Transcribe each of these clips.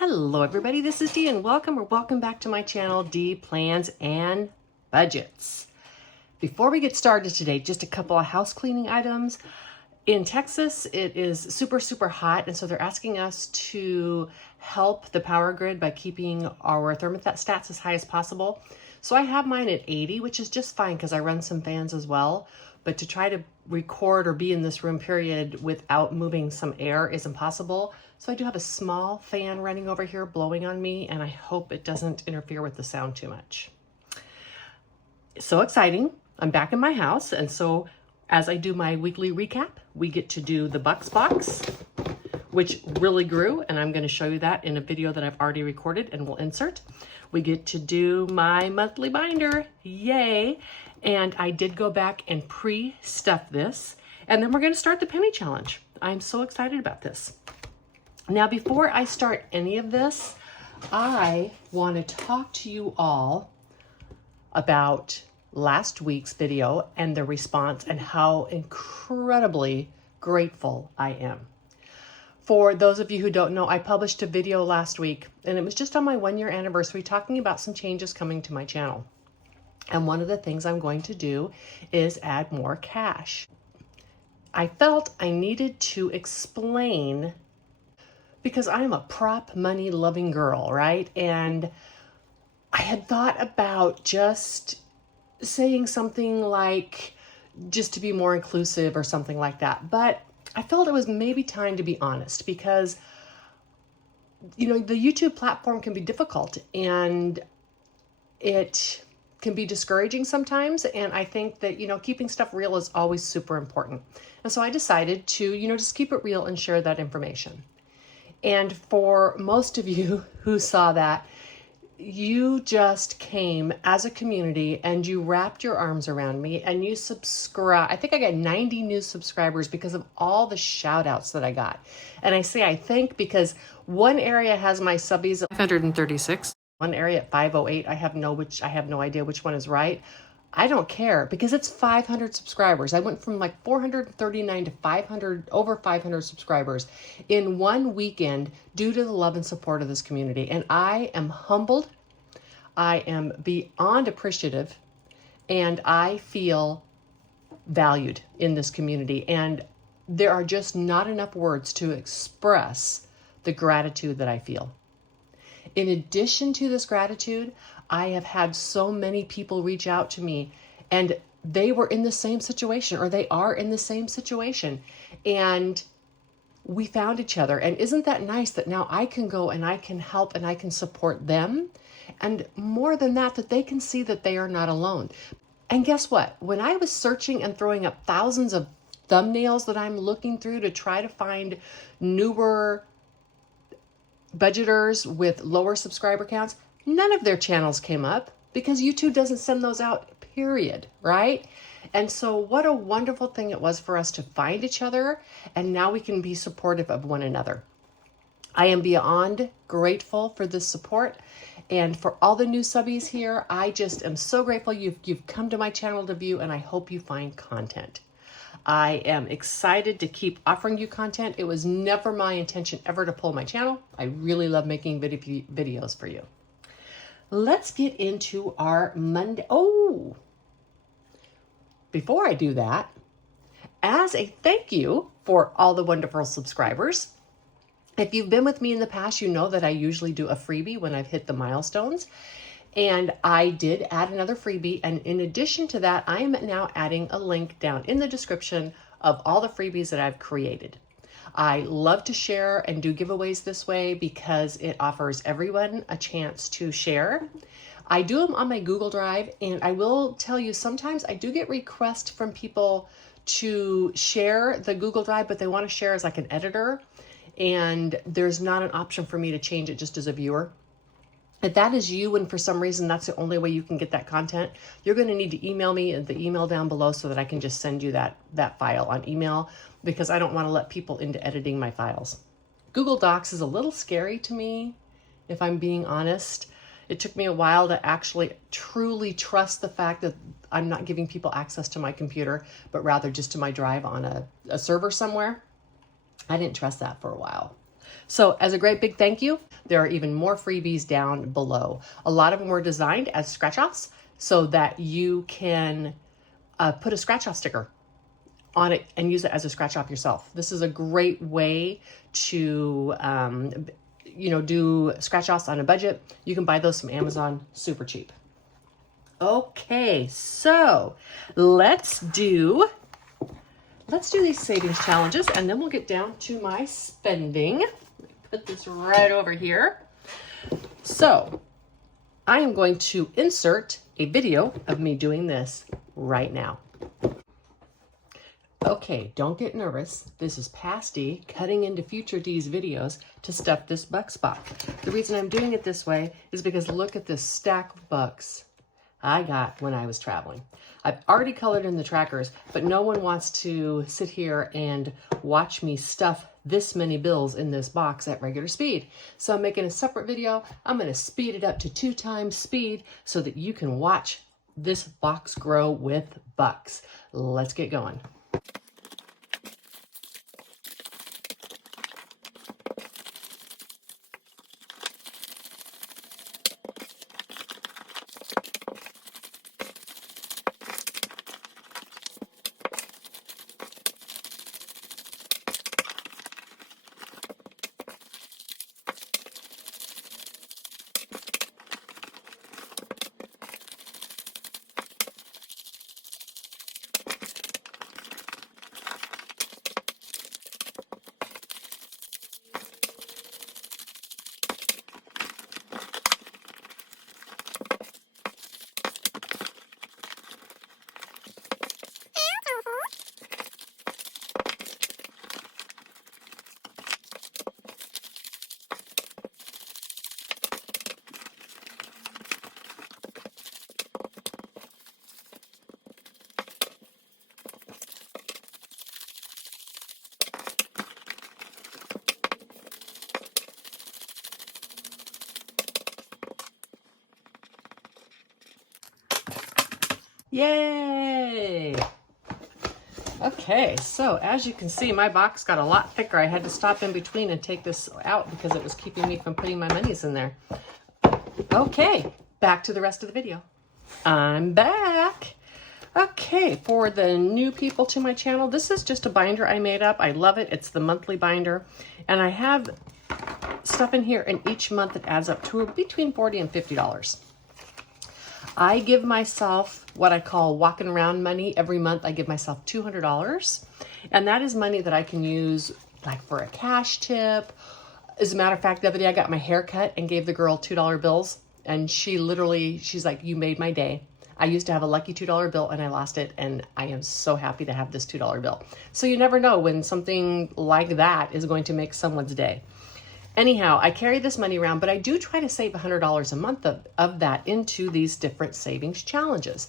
Hello everybody, this is Dee and welcome back to my channel, Dee Plans and Budgets. Before we get started today, just a couple of house cleaning items. In Texas, it is super hot, and so they're asking us to help the power grid by keeping our thermostats as high as possible. So I have mine at 80, which is just fine because I run some fans as well. But to try to record or be in this room period without moving some air is impossible. So I do have a small fan running over here blowing on me, and I hope it doesn't interfere with the sound too much. So exciting. I'm back in my house, and so as I do my weekly recap, we get to do the Bucks box, which really grew, and I'm going to show you that in a video that I've already recorded and will insert. We get to do my monthly binder, yay! And I did go back and pre-stuff this, and then we're going to start the penny challenge. I'm so excited about this. Now, before I start any of this, I want to talk to you all about last week's video and the response and how incredibly grateful I am. For those of you who don't know, I published a video last week, and it was just on my 1-year anniversary talking about some changes coming to my channel. And one of the things I'm going to do is add more cash. I felt I needed to explain, because I'm a prop money loving girl, right? And I had thought about just saying something like, just to be more inclusive or something like that. But I felt it was maybe time to be honest, because, you know, the YouTube platform can be difficult and it can be discouraging sometimes. And I think that, you know, keeping stuff real is always super important. And so I decided to, you know, just keep it real and share that information. And for most of you who saw that, you just came as a community and you wrapped your arms around me and you subscribe. I think I got 90 new subscribers because of all the shout outs that I got. And I say I think because one area has my subbies at 536. One area at 508. I have no idea which one is right. I don't care because it's 500 subscribers. I went from like 439 to 500, over 500 subscribers in one weekend due to the love and support of this community. And I am humbled. I am beyond appreciative, and I feel valued in this community. And there are just not enough words to express the gratitude that I feel. In addition to this gratitude, I have had so many people reach out to me and they were in the same situation, or they are in the same situation. And we found each other. And isn't that nice that now I can go and I can help and I can support them? And more than that, that they can see that they are not alone. And guess what? When I was searching and throwing up thousands of thumbnails that I'm looking through to try to find newer budgeters with lower subscriber counts, none of their channels came up because YouTube doesn't send those out, period, right? And so what a wonderful thing it was for us to find each other, and now we can be supportive of one another. I am beyond grateful for this support, and for all the new subbies here, I just am so grateful you've come to my channel to view, and I hope you find content. I am excited to keep offering you content. It was never my intention ever to pull my channel. I really love making videos for you. Let's get into our Monday. Oh, before I do that, as a thank you for all the wonderful subscribers, if you've been with me in the past, you know that I usually do a freebie when I've hit the milestones. And I did add another freebie. And in addition to that, I am now adding a link down in the description of all the freebies that I've created. I love to share and do giveaways this way because it offers everyone a chance to share. I do them on my Google Drive, and I will tell you sometimes I do get requests from people to share the Google Drive, but they want to share as like an editor, and there's not an option for me to change it just as a viewer. If that is you, and for some reason that's the only way you can get that content, you're going to need to email me at the email down below so that I can just send you that file on email, because I don't want to let people into editing my files. Google Docs is a little scary to me, if I'm being honest. It took me a while to actually truly trust the fact that I'm not giving people access to my computer, but rather just to my drive on a server somewhere. I didn't trust that for a while. So as a great big thank you, there are even more freebies down below. A lot of them were designed as scratch-offs so that you can put a scratch-off sticker on it and use it as a scratch-off yourself. This is a great way to do scratch-offs on a budget. You can buy those from Amazon super cheap. Okay, so let's do these savings challenges, and then we'll get down to my spending. Put this right over here. So I am going to insert a video of me doing this right now. Okay, don't get nervous. This is past D cutting into future D's videos to stuff this buck spot. The reason I'm doing it this way is because look at this stack of bucks I got when I was traveling. I've already colored in the trackers, but no one wants to sit here and watch me stuff this many bills in this box at regular speed. So I'm making a separate video. I'm going to speed it up to 2 times speed so that you can watch this box grow with bucks. Let's get going. Yay! Okay, so as you can see, my box got a lot thicker. I had to stop in between and take this out because it was keeping me from putting my monies in there. Okay, back to the rest of the video. I'm back. Okay, for the new people to my channel, this is just a binder I made up. I love it. It's the monthly binder. And I have stuff in here in each month that adds up to between $40 and $50. I give myself what I call walking around money. Every month I give myself $200. And that is money that I can use like for a cash tip. As a matter of fact, the other day I got my hair cut and gave the girl $2 bills. And she's like, you made my day. I used to have a lucky $2 bill and I lost it. And I am so happy to have this $2 bill. So you never know when something like that is going to make someone's day. Anyhow, I carry this money around, but I do try to save $100 a month of that into these different savings challenges.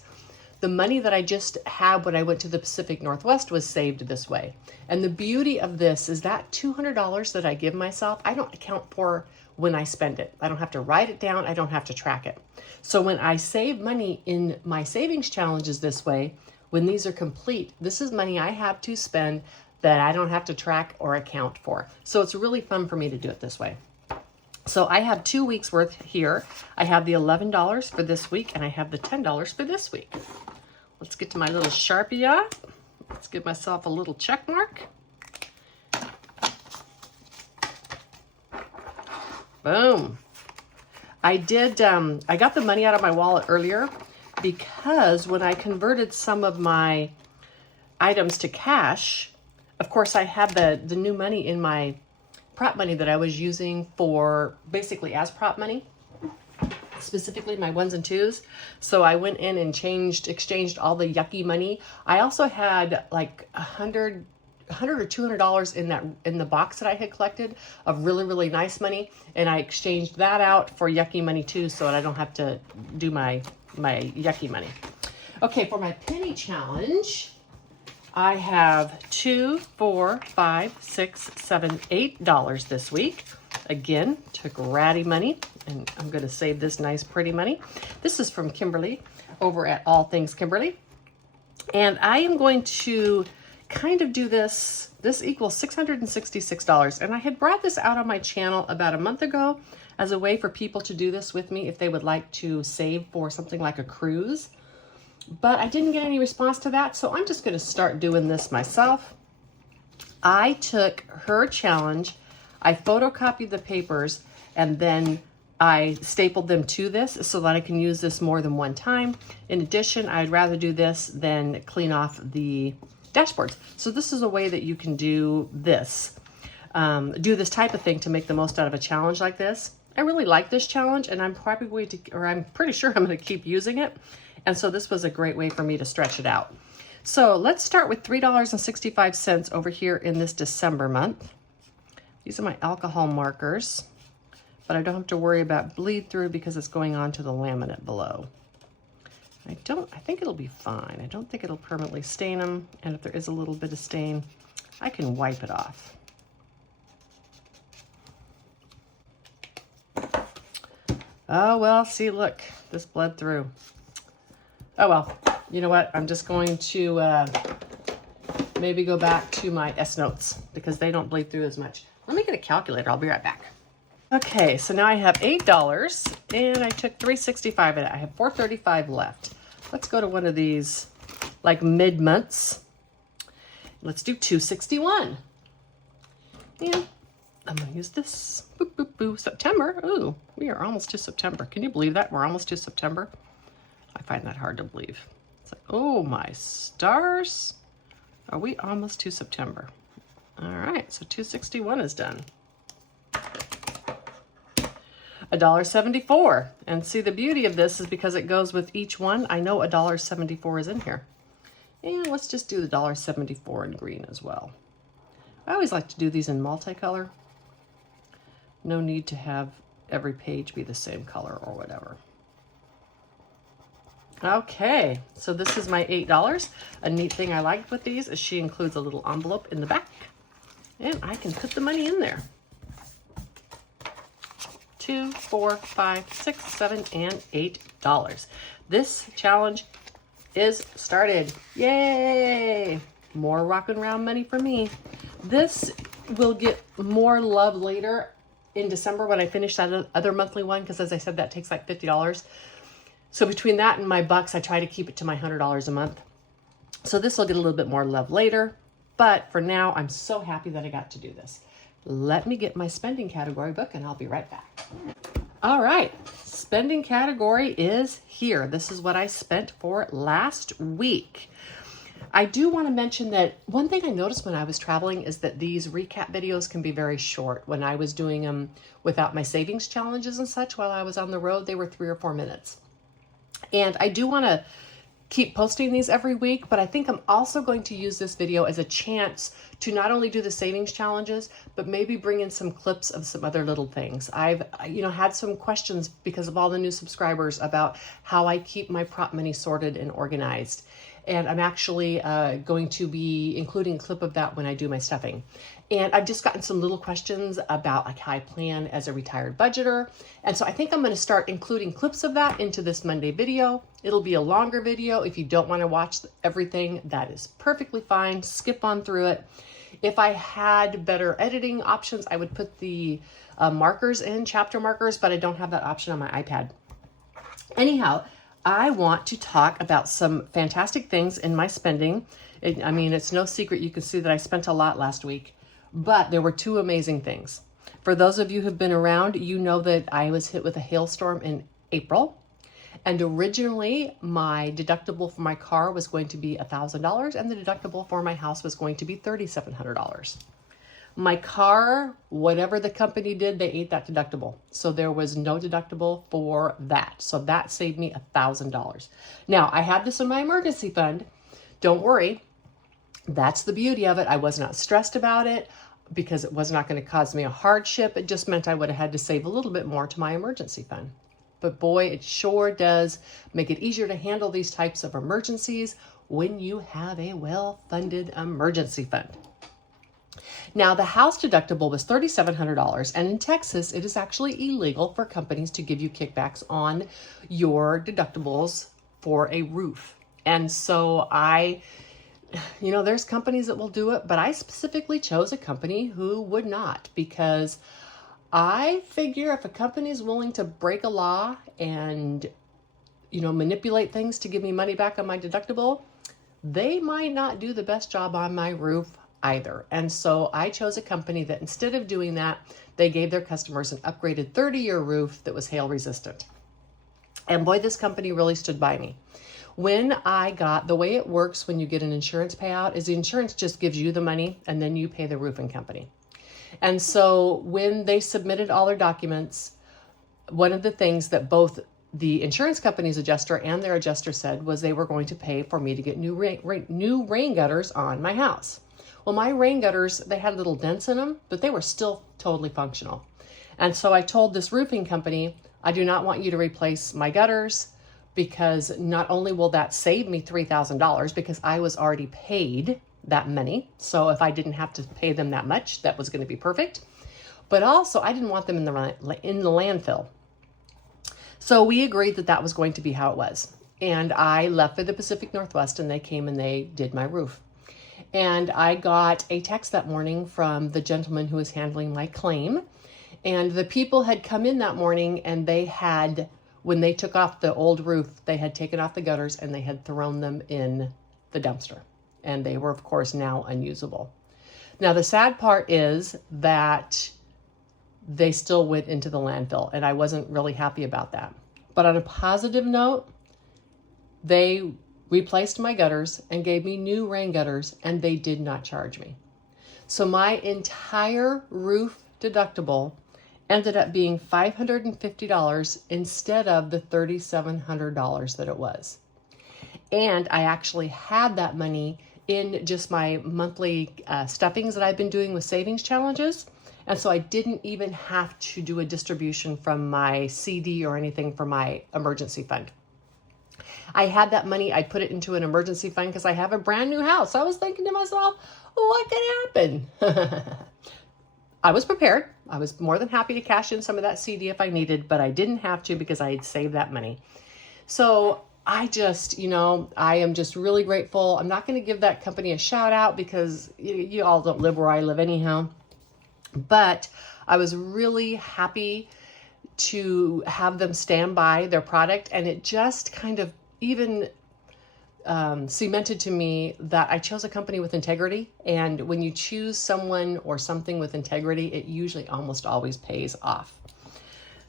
The money that I just had when I went to the Pacific Northwest was saved this way. And the beauty of this is that $200 that I give myself, I don't account for when I spend it. I don't have to write it down. I don't have to track it. So when I save money in my savings challenges this way, when these are complete, this is money I have to spend that I don't have to track or account for. So it's really fun for me to do it this way. So I have 2 weeks worth here. I have the $11 for this week and I have the $10 for this week. Let's get to my little Sharpie out. Let's give myself a little check mark. Boom. I got the money out of my wallet earlier because when I converted some of my items to cash, of course, I had the new money in my prop money that I was using for basically as prop money, specifically my 1s and 2s. So I went in and exchanged all the yucky money. I also had like $100 or $200 in the box that I had collected of really, really nice money. And I exchanged that out for yucky money too, so that I don't have to do my yucky money. Okay, for my penny challenge, I have $2, $4, $5, $6, $7, $8 this week. Again, took ratty money, and I'm going to save this nice, pretty money. This is from Kimberly over at All Things Kimberly. And I am going to kind of do this. This equals $666. And I had brought this out on my channel about a month ago as a way for people to do this with me if they would like to save for something like a cruise. But I didn't get any response to that, so I'm just going to start doing this myself. I took her challenge, I photocopied the papers, and then I stapled them to this so that I can use this more than one time. In addition, I'd rather do this than clean off the dashboards. So this is a way that you can do this. Do this type of thing to make the most out of a challenge like this. I really like this challenge, and I'm pretty sure I'm going to keep using it. And so this was a great way for me to stretch it out. So let's start with $3.65 over here in this December month. These are my alcohol markers, but I don't have to worry about bleed through because it's going on to the laminate below. I think it'll be fine. I don't think it'll permanently stain them. And if there is a little bit of stain, I can wipe it off. Oh, well, see, look, this bled through. Oh, well, you know what? I'm just going to maybe go back to my S notes because they don't bleed through as much. Let me get a calculator. I'll be right back. Okay, so now I have $8 and I took $3.65 of it. I have $4.35 left. Let's go to one of these like mid-months. Let's do $2.61. And I'm gonna use this. Boop, boop, boop. September. Ooh, we are almost to September. Can you believe that? We're almost to September. I find that hard to believe. It's like, oh my stars. Are we almost to September? All right, so $2.61 is done. $1.74. And see, the beauty of this is because it goes with each one, I know $1.74 is in here. And let's just do the $1.74 in green as well. I always like to do these in multicolor. No need to have every page be the same color or whatever. Okay, so this is my $8. A neat thing I liked with these is she includes a little envelope in the back, and I can put the money in there. 2, 4, 5, 6, 7, and $8. This challenge is started. Yay! More rockin' round money for me. This will get more love later in December when I finish that other monthly one, because as I said, that takes like $50. So between that and my bucks, I try to keep it to my $100 a month. So this will get a little bit more love later. But for now, I'm so happy that I got to do this. Let me get my spending category book and I'll be right back. All right, spending category is here. This is what I spent for last week. I do want to mention that one thing I noticed when I was traveling is that these recap videos can be very short. When I was doing them without my savings challenges and such while I was on the road, they were 3 or 4 minutes. And I do want to keep posting these every week, but I think I'm also going to use this video as a chance to not only do the savings challenges, but maybe bring in some clips of some other little things. I've had some questions because of all the new subscribers about how I keep my prop money sorted and organized. And I'm actually going to be including a clip of that when I do my stuffing. And I've just gotten some little questions about like how I plan as a retired budgeter. And so I think I'm going to start including clips of that into this Monday video. It'll be a longer video. If you don't want to watch everything, that is perfectly fine. Skip on through it. If I had better editing options, I would put the markers in, chapter markers, but I don't have that option on my iPad. Anyhow, I want to talk about some fantastic things in my spending. I mean, it's no secret. You can see that I spent a lot last week, but there were 2 amazing things. For those of you who've been around, you know that I was hit with a hailstorm in April. And originally my deductible for my car was going to be $1,000 and the deductible for my house was going to be $3,700. My car, whatever the company did, they ate that deductible. So there was no deductible for that. So that saved me $1,000. Now, I had this in my emergency fund. Don't worry. That's the beauty of it. I was not stressed about it because it was not going to cause me a hardship. It just meant I would have had to save a little bit more to my emergency fund. But boy, it sure does make it easier to handle these types of emergencies when you have a well-funded emergency fund. Now, the house deductible was $3,700, and in Texas, it is actually illegal for companies to give you kickbacks on your deductibles for a roof. And so I you know, there's companies that will do it, but I specifically chose a company who would not, because I figure if a company is willing to break a law and, you know, manipulate things to give me money back on my deductible, they might not do the best job on my roof either. And so I chose a company that instead of doing that, they gave their customers an upgraded 30-year roof that was hail resistant. And boy, this company really stood by me. When I got, the way it works when you get an insurance payout is the insurance just gives you the money and then you pay the roofing company. And so when they submitted all their documents, one of the things that both the insurance company's adjuster and their adjuster said was they were going to pay for me to get new rain gutters on my house. Well, my rain gutters, they had little dents in them, but they were still totally functional. And so I told this roofing company, I do not want you to replace my gutters, because not only will that save me $3,000 because I was already paid that money. So if I didn't have to pay them that much, that was going to be perfect. But also I didn't want them in the landfill. So we agreed that that was going to be how it was. And I left for the Pacific Northwest and they came and they did my roof. And I got a text that morning from the gentleman who was handling my claim. And the people had come in that morning and they had, when they took off the old roof, they had taken off the gutters and they had thrown them in the dumpster. And they were, of course, now unusable. Now, the sad part is that they still went into the landfill, and I wasn't really happy about that. But on a positive note, they replaced my gutters and gave me new rain gutters, and they did not charge me. So my entire roof deductible ended up being $550 instead of the $3,700 that it was. And I actually had that money in just my monthly stuffings that I've been doing with savings challenges. And so I didn't even have to do a distribution from my CD or anything for my emergency fund. I had that money, I put it into an emergency fund because I have a brand new house. I was thinking to myself, what could happen? I was prepared. I was more than happy to cash in some of that CD if I needed, but I didn't have to because I had saved that money. So I just, you know, I am just really grateful. I'm not going to give that company a shout out because you all don't live where I live anyhow. But I was really happy to have them stand by their product. And it just kind of even cemented to me that I chose a company with integrity. And when you choose someone or something with integrity, it usually almost always pays off.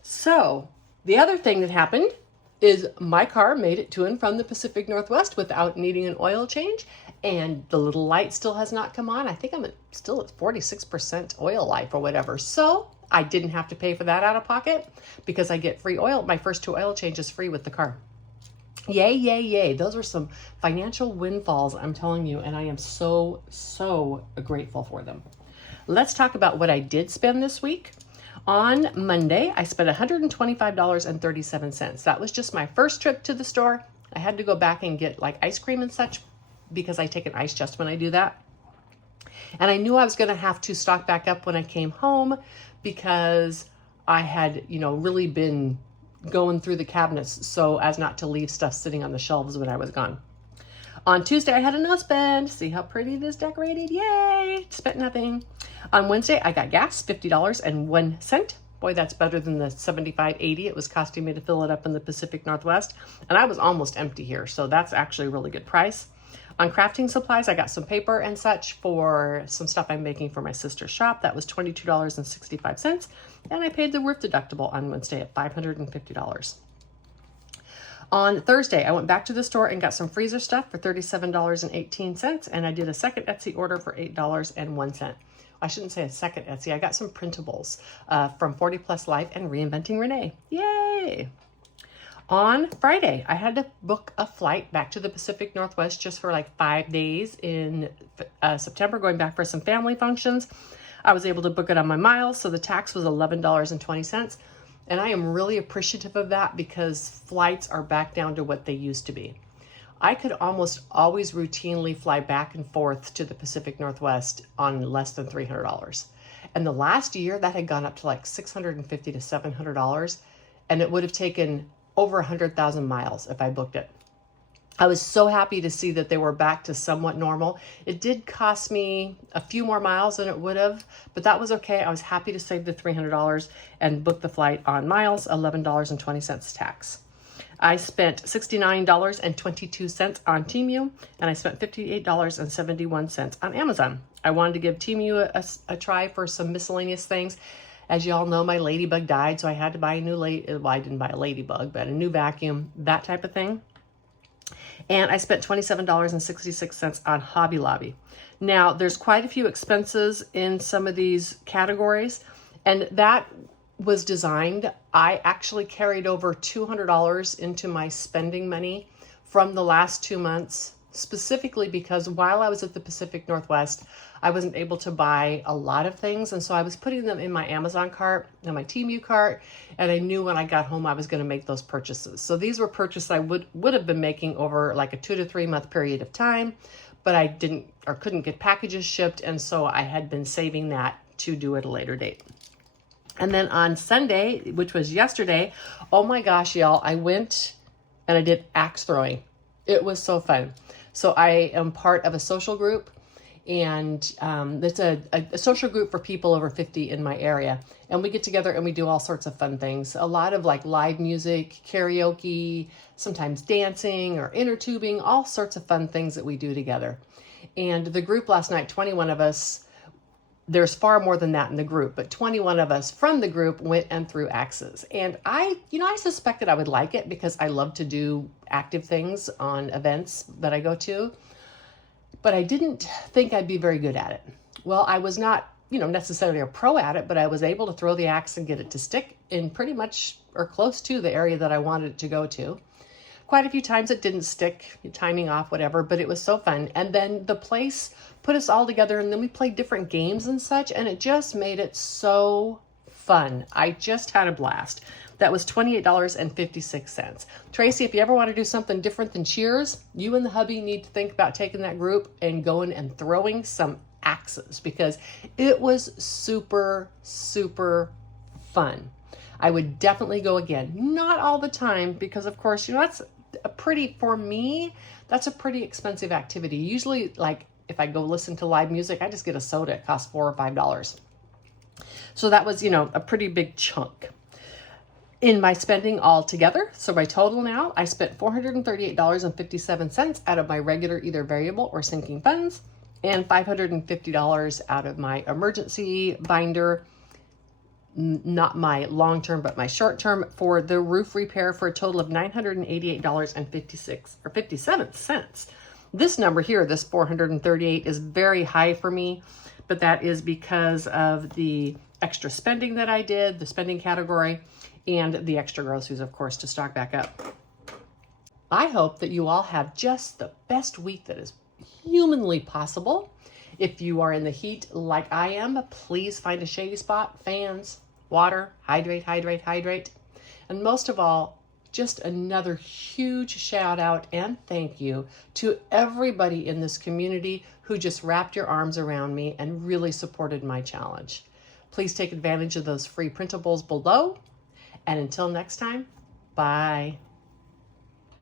So the other thing that happened is my car made it to and from the Pacific Northwest without needing an oil change. And the little light still has not come on. I think I'm still at 46% oil life or whatever. So I didn't have to pay for that out of pocket because I get free oil. My first 2 oil changes free with the car. Yay, yay, yay. Those are some financial windfalls, I'm telling you, and I am so, so grateful for them. Let's talk about what I did spend this week. On Monday, I spent $125.37. That was just my first trip to the store. I had to go back and get like ice cream and such because I take an ice chest when I do that. And I knew I was going to have to stock back up when I came home because I had, you know, really been going through the cabinets so as not to leave stuff sitting on the shelves when I was gone. On Tuesday, I had a no spend. See how pretty it is decorated? Yay! Spent nothing. On Wednesday, I got gas, $50.01. Boy, that's better than the $75.80 it was costing me to fill it up in the Pacific Northwest. And I was almost empty here, so that's actually a really good price. On crafting supplies, I got some paper and such for some stuff I'm making for my sister's shop. That was $22.65. And I paid the roof deductible on Wednesday at $550. On Thursday, I went back to the store and got some freezer stuff for $37.18. And I did a second Etsy order for $8.01. I shouldn't say a second Etsy. I got some printables from 40 Plus Life and Reinventing Renee. Yay! On Friday, I had to book a flight back to the Pacific Northwest just for like 5 days in September, going back for some family functions. I was able to book it on my miles, so the tax was $11.20. And I am really appreciative of that because flights are back down to what they used to be. I could almost always routinely fly back and forth to the Pacific Northwest on less than $300. And the last year, that had gone up to like $650 to $700, and it would have taken over 100,000 miles if I booked it. I was so happy to see that they were back to somewhat normal. It did cost me a few more miles than it would have, but that was okay. I was happy to save the $300 and book the flight on miles, $11.20 tax. I spent $69.22 on Temu, and I spent $58.71 on Amazon. I wanted to give Temu a try for some miscellaneous things. As you all know, my ladybug died, so I had to buy a new well, I didn't buy a ladybug, but a new vacuum, that type of thing. And I spent $27.66 on Hobby Lobby. Now, there's quite a few expenses in some of these categories, and that was designed. I actually carried over $200 into my spending money from the last 2 months, specifically because while I was at the Pacific Northwest, I wasn't able to buy a lot of things. And so I was putting them in my Amazon cart and my Temu cart. And I knew when I got home, I was going to make those purchases. So these were purchases I would have been making over like a 2 to 3 month period of time, but I didn't or couldn't get packages shipped. And so I had been saving that to do at a later date. And then on Sunday, which was yesterday, oh my gosh, y'all, I went and I did axe throwing. It was so fun. So I am part of a social group, and it's a social group for people over 50 in my area. And we get together and we do all sorts of fun things. A lot of like live music, karaoke, sometimes dancing or inner tubing, all sorts of fun things that we do together. And the group last night, 21 of us, there's far more than that in the group, but 21 of us from the group went and threw axes. And I suspected I would like it because I love to do active things on events that I go to, but I didn't think I'd be very good at it. Well, I was not, necessarily a pro at it, but I was able to throw the axe and get it to stick in pretty much or close to the area that I wanted it to go to. Quite a few times it didn't stick, timing off, whatever, but it was so fun. And then the place put us all together, and then we played different games and such, and it just made it so fun. I just had a blast. That was $28.56. Tracy, if you ever want to do something different than cheers, you and the hubby need to think about taking that group and going and throwing some axes, because it was super, super fun. I would definitely go again. Not all the time, because of course, for me, that's a pretty expensive activity. Usually, like if I go listen to live music, I just get a soda. It costs $4 or $5. So that was, a pretty big chunk in my spending all together. So my total now, I spent $438.57 out of my regular either variable or sinking funds, and $550 out of my emergency binder, not my long-term, but my short-term, for the roof repair, for a total of $988.57. This number here, this 438, is very high for me, but that is because of the extra spending that I did, the spending category, and the extra groceries, of course, to stock back up. I hope that you all have just the best week that is humanly possible. If you are in the heat like I am, please find a shady spot, fans, water, hydrate, hydrate, hydrate. And most of all, just another huge shout out and thank you to everybody in this community who just wrapped your arms around me and really supported my challenge. Please take advantage of those free printables below. And until next time, bye.